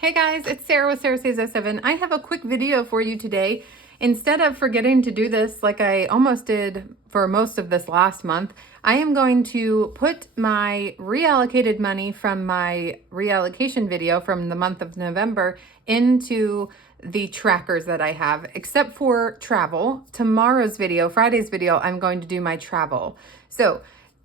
Hey guys, it's Sarah with Sarah Says 07. I have a quick video for you today. Instead of forgetting to do this like I almost did for most of this last month, I am going to put my reallocated money from my reallocation video from the month of November into the trackers that I have, except for travel. Tomorrow's video, Friday's video, I'm going to do my travel. So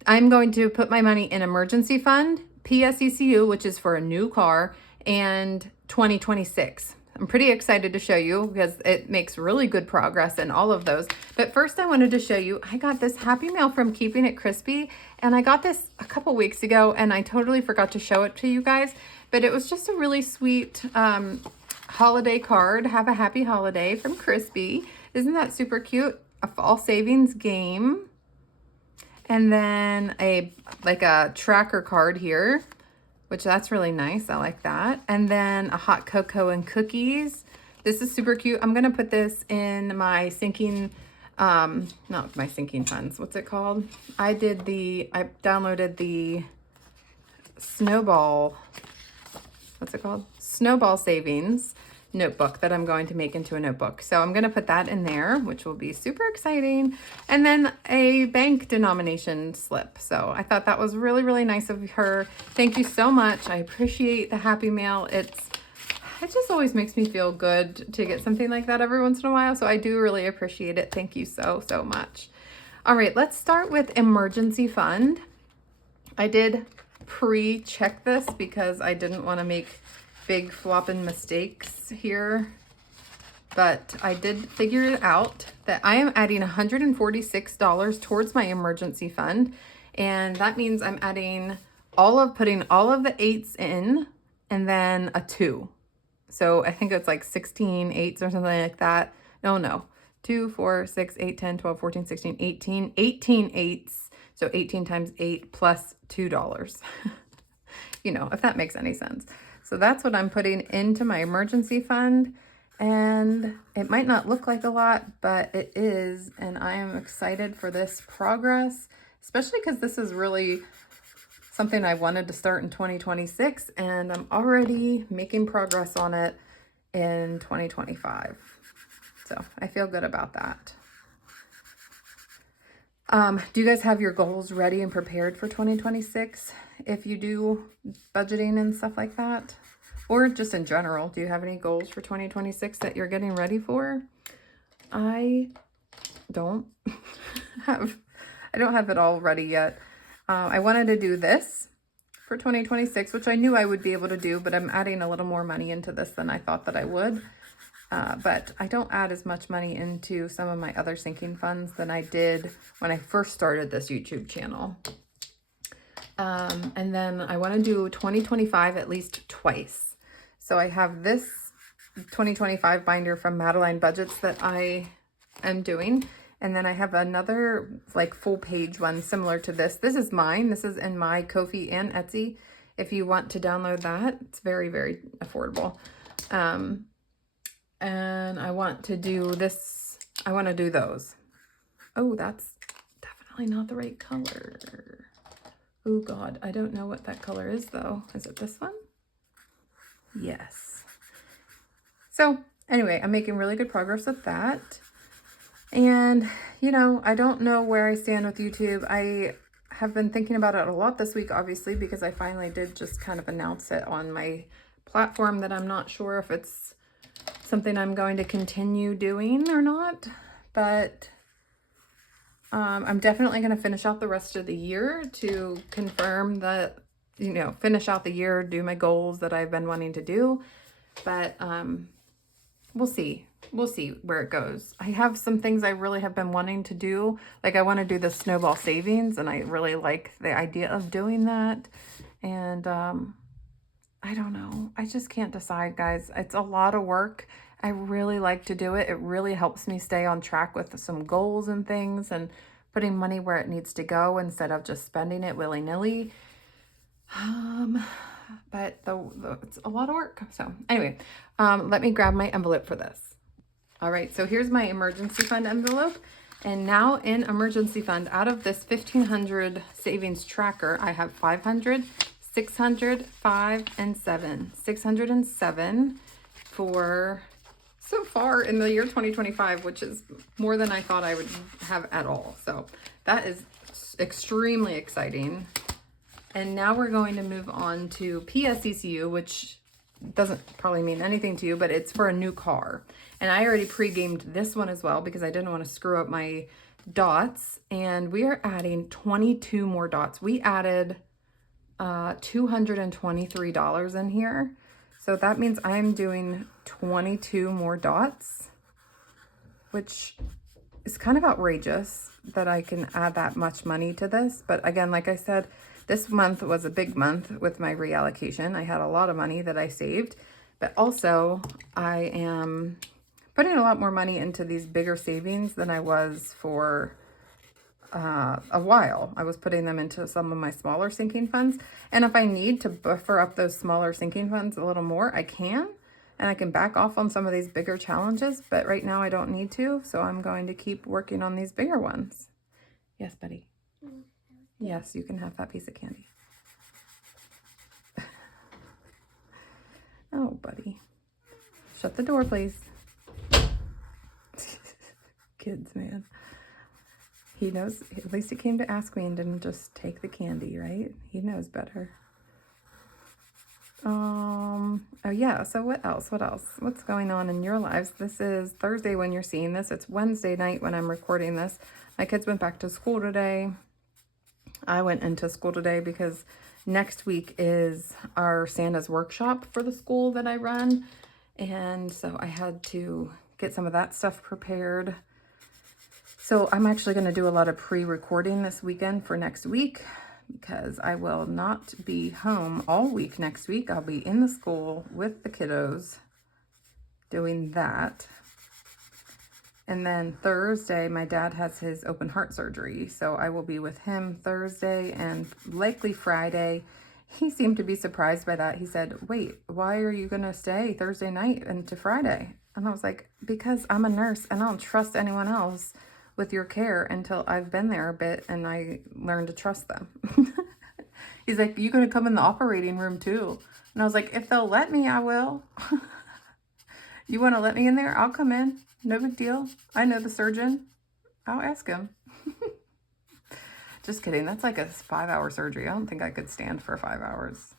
I'm going to put my money in emergency fund, PSECU, which is for a new car, and 2026. I'm pretty excited to show you because it makes really good progress in all of those. But first I wanted to show you, I got this Happy Mail from Keeping It Crispy, and I got this a couple weeks ago and I totally forgot to show it to you guys, but it was just a really sweet holiday card. Have a happy holiday from Crispy. Isn't that super cute? A fall savings game. And then a tracker card here, which that's really nice. I like that. And then a hot cocoa and cookies. This is super cute. I'm gonna put this in my sinking, not my sinking funds. What's it called? I downloaded the Snowball, what's it called? Snowball Savings notebook that I'm going to make into a notebook. So I'm going to put that in there, which will be super exciting. And then a bank denomination slip. So I thought that was really, really nice of her. Thank you so much. I appreciate the Happy Mail. It just always makes me feel good to get something like that every once in a while. So I do really appreciate it. Thank you so, so much. All right, let's start with emergency fund. I did pre-check this because I didn't want to make big flopping mistakes here, but I did figure it out that I am adding $146 towards my emergency fund, and that means I'm adding putting all of the 8s in and then a 2. So I think it's like 16 8s or something like that. No. 2, 4, 6, 8, 10, 12, 14, 16, 18 8s. So 18 times 8 plus $2. You know, if that makes any sense. So that's what I'm putting into my emergency fund, and it might not look like a lot, but it is, and I am excited for this progress, especially because this is really something I wanted to start in 2026, and I'm already making progress on it in 2025. So I feel good about that. Do you guys have your goals ready and prepared for 2026? If you do budgeting and stuff like that, or just in general, do you have any goals for 2026 that you're getting ready for? I don't have it all ready yet. I wanted to do this for 2026, which I knew I would be able to do, but I'm adding a little more money into this than I thought that I would. But I don't add as much money into some of my other sinking funds than I did when I first started this YouTube channel. And then I want to do 2025 at least twice. So I have this 2025 binder from Madeline Budgets that I am doing. And then I have another like full page one similar to this. This is mine. This is in my Kofi and Etsy. If you want to download that, it's very, very affordable. And I want to do this. I want to do those. Oh, that's definitely not the right color. Oh God, I don't know what that color is though. Is it this one? Yes. So anyway, I'm making really good progress with that. And you know, I don't know where I stand with YouTube. I have been thinking about it a lot this week, obviously, because I finally did just kind of announce it on my platform that I'm not sure if it's something I'm going to continue doing or not, but I'm definitely going to finish out the rest of the year to confirm that, you know, finish out the year, do my goals that I've been wanting to do, but we'll see where it goes. I have some things I really have been wanting to do, like I want to do the snowball savings, and I really like the idea of doing that, and I don't know. I just can't decide, guys. It's a lot of work. I really like to do it. It really helps me stay on track with some goals and things and putting money where it needs to go instead of just spending it willy-nilly. But it's a lot of work. So anyway, let me grab my envelope for this. All right, so here's my emergency fund envelope. And now in emergency fund, out of this 1,500 savings tracker, I have 500, 600, 5, and 7. 607 for so far in the year 2025, which is more than I thought I would have at all. So that is extremely exciting. And now we're going to move on to PSECU, which doesn't probably mean anything to you, but it's for a new car. And I already pre-gamed this one as well because I didn't want to screw up my dots. And we are adding 22 more dots. We added $223 in here. So that means I'm doing 22 more dots, which is kind of outrageous that I can add that much money to this. But again, like I said, this month was a big month with my reallocation. I had a lot of money that I saved, but also I am putting a lot more money into these bigger savings than I was for a while. I was putting them into some of my smaller sinking funds. And if I need to buffer up those smaller sinking funds a little more, I can. And I can back off on some of these bigger challenges. But right now I don't need to. So I'm going to keep working on these bigger ones. Yes, buddy. Yes, you can have that piece of candy. Oh, buddy. Shut the door, please. Kids, man. He knows, at least he came to ask me and didn't just take the candy, right? He knows better. Oh yeah, so what else? What's going on in your lives? This is Thursday when you're seeing this. It's Wednesday night when I'm recording this. My kids went back to school today. I went into school today because next week is our Santa's workshop for the school that I run. And so I had to get some of that stuff prepared. So I'm actually going to do a lot of pre-recording this weekend for next week because I will not be home all week next week. I'll be in the school with the kiddos doing that. And then Thursday, my dad has his open heart surgery. So I will be with him Thursday and likely Friday. He seemed to be surprised by that. He said, wait, why are you going to stay Thursday night into Friday? And I was like, because I'm a nurse and I don't trust anyone else with your care until I've been there a bit and I learn to trust them. He's like, you gonna come in the operating room too? And I was like, if they'll let me, I will. You wanna let me in there? I'll come in. No big deal. I know the surgeon. I'll ask him. Just kidding. That's like a 5-hour surgery. I don't think I could stand for 5 hours.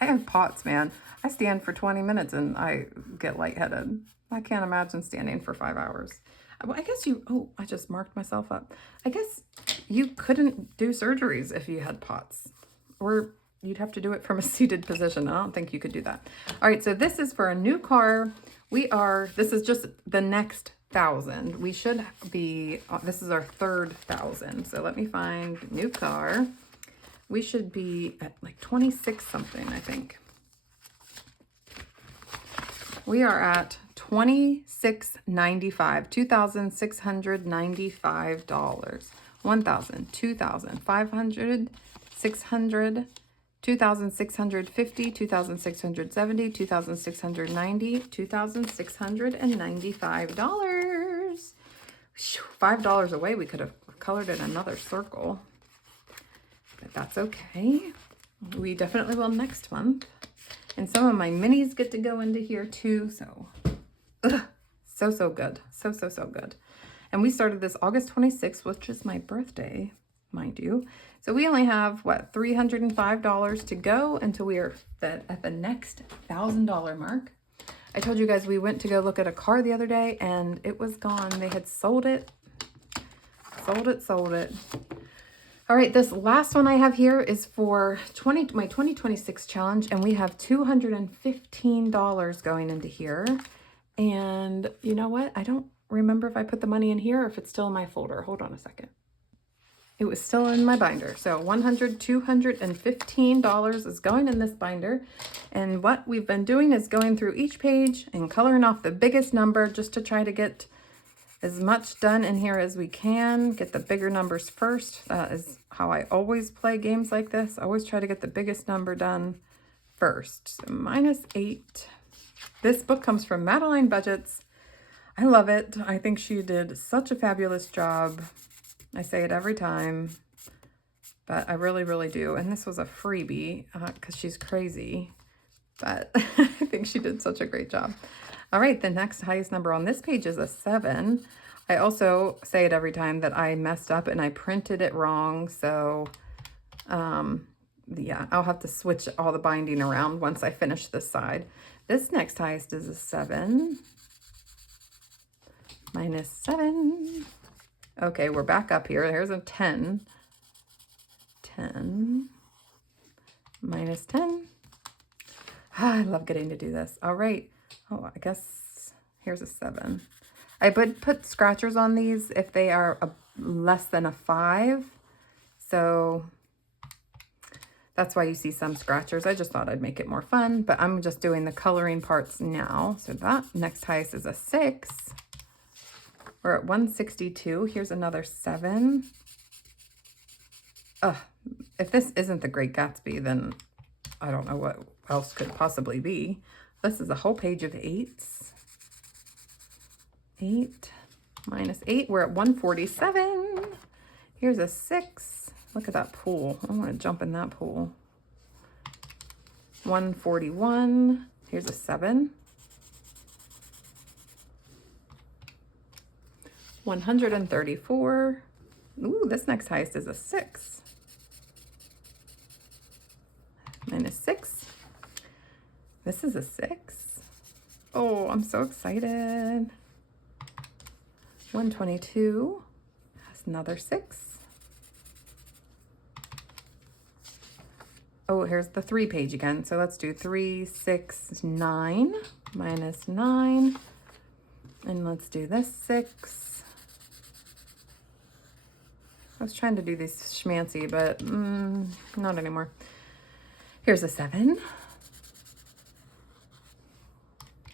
I have POTS, man. I stand for 20 minutes and I get lightheaded. I can't imagine standing for 5 hours. I guess I just marked myself up. I guess you couldn't do surgeries if you had POTS, or you'd have to do it from a seated position. I don't think you could do that. All right, so this is for a new car. This is just the next 1,000. We should be, this is our third 1,000. So let me find new car. We should be at like 26 something, I think. We are at $2,695, $2,695, 1,000, 2,500, 600, 2,650, 2,670, 2,690, $2,695. $5 away, we could have colored in another circle, but that's okay. We definitely will next month. And some of my minis get to go into here too, so so good. So good. And we started this August 26th, which is my birthday, mind you. So we only have, what, $305 to go until we are at the next $1,000 mark. I told you guys we went to go look at a car the other day and it was gone. They had sold it. Sold it. All right, this last one I have here is for my 2026 challenge, and we have $215 going into here. And you know what? I don't remember if I put the money in here or if it's still in my folder. Hold on a second. It was still in my binder. So $215 is going in this binder. And what we've been doing is going through each page and coloring off the biggest number just to try to get as much done in here as we can. Get the bigger numbers first. That is how I always play games like this. I always try to get the biggest number done first. So -8. This book comes from Madeline Budgets. I love it. I think she did such a fabulous job. I say it every time. but I really, really do. And this was a freebie because she's crazy, but I think she did such a great job. All right, the next highest number on this page is a 7. I also say it every time that I messed up and I printed it wrong. So yeah, I'll have to switch all the binding around once I finish this side. This next highest is a 7. Minus 7. Okay, we're back up here. Here's a 10. 10. Minus 10. Ah, I love getting to do this. All right. Oh, I guess here's a 7. I would put scratchers on these if they are less than a 5. So that's why you see some scratchers. I just thought I'd make it more fun, but I'm just doing the coloring parts now. So that next highest is a 6. We're at 162. Here's another 7. Ugh, if this isn't the Great Gatsby, then I don't know what else could possibly be. This is a whole page of 8s. 8 minus 8. We're at 147. Here's a 6. Look at that pool. I want to jump in that pool. 141. Here's a 7. 134. Ooh, this next highest is a 6. Minus 6. This is a 6. Oh, I'm so excited. 122. That's another 6. Oh, here's the 3 page again. So let's do 3, 6, 9. Minus 9. And let's do this 6. I was trying to do these schmancy, but not anymore. Here's a 7.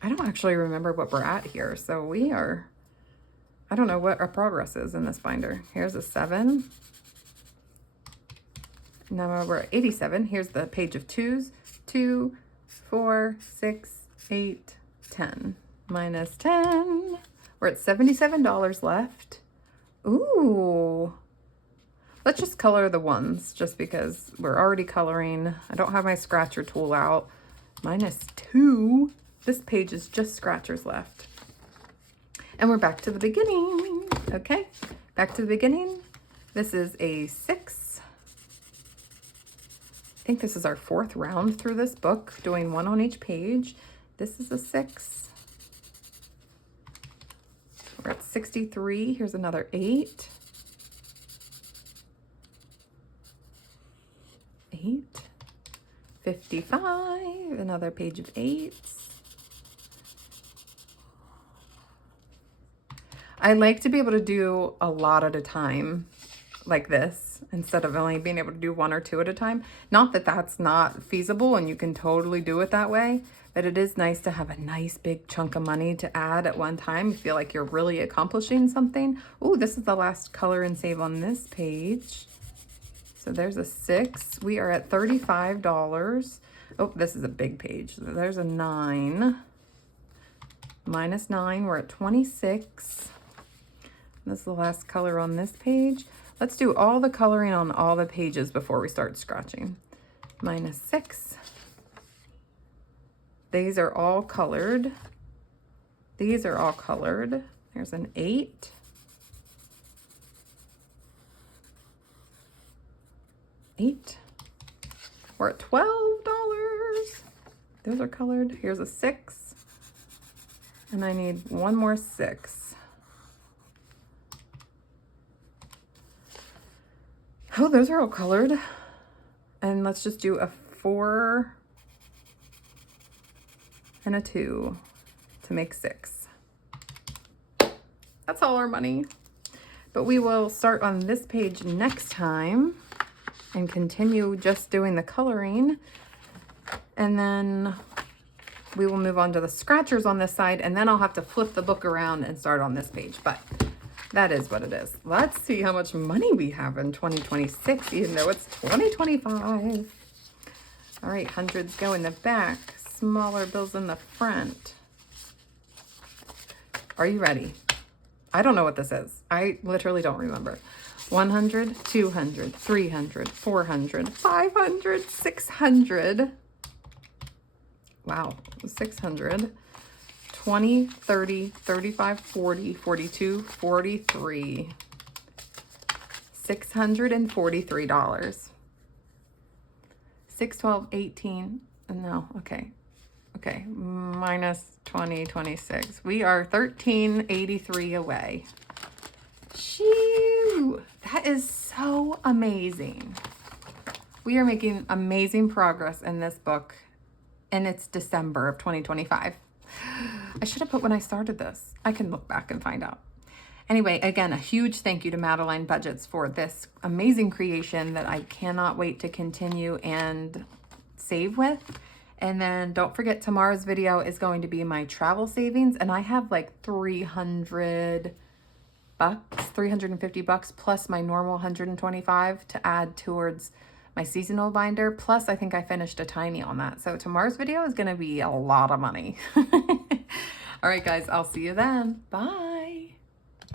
I don't actually remember what we're at here. So we are, I don't know what our progress is in this binder. Here's a 7. Now we're at 87. Here's the page of 2s. 2, 4, 6, 8, 10. Minus 10. We're at $77 left. Ooh. Let's just color the ones just because we're already coloring. I don't have my scratcher tool out. Minus 2. This page is just scratchers left. And we're back to the beginning. Okay, back to the beginning. This is a 6. I think this is our 4th round through this book, doing 1 on each page. This is a 6. We're at 63. Here's another 8. 8. 55. Another page of 8s. I like to be able to do a lot at a time like this instead of only being able to do 1 or 2 at a time. Not that that's not feasible and you can totally do it that way, but it is nice to have a nice big chunk of money to add at one time. You feel like you're really accomplishing something. Oh, this is the last color and save on this page. So there's a 6. We are at $35. Oh, this is a big page. So there's a 9. Minus 9, we're at 26. This is the last color on this page. Let's do all the coloring on all the pages before we start scratching. Minus 6. These are all colored. These are all colored. There's an 8. 8. We're at $12. Those are colored. Here's a 6. And I need one more 6. Oh, those are all colored. And let's just do a 4 and a 2 to make 6. That's all our money. But we will start on this page next time and continue just doing the coloring. And then we will move on to the scratchers on this side, and then I'll have to flip the book around and start on this page. But that is what it is. Let's see how much money we have in 2026, even though it's 2025. All right, hundreds go in the back, smaller bills in the front. Are you ready? I don't know what this is. I literally don't remember. 100, 200, 300, 400, 500, 600. Wow, 600. 20, 30, 35, 40, 42, 43. $643. 6, 12, 18. No, okay. Okay, minus 20, 26. We are $13.83 away. Shoo! That is so amazing. We are making amazing progress in this book, and it's December of 2025. I should have put when I started this. I can look back and find out. Anyway, again, a huge thank you to Madeline Budgets for this amazing creation that I cannot wait to continue and save with. And then don't forget, tomorrow's video is going to be my travel savings, and I have like 300 bucks, 350 bucks plus my normal 125 to add towards my seasonal binder. Plus, I think I finished a tiny on that. So tomorrow's video is going to be a lot of money. All right, guys, I'll see you then. Bye.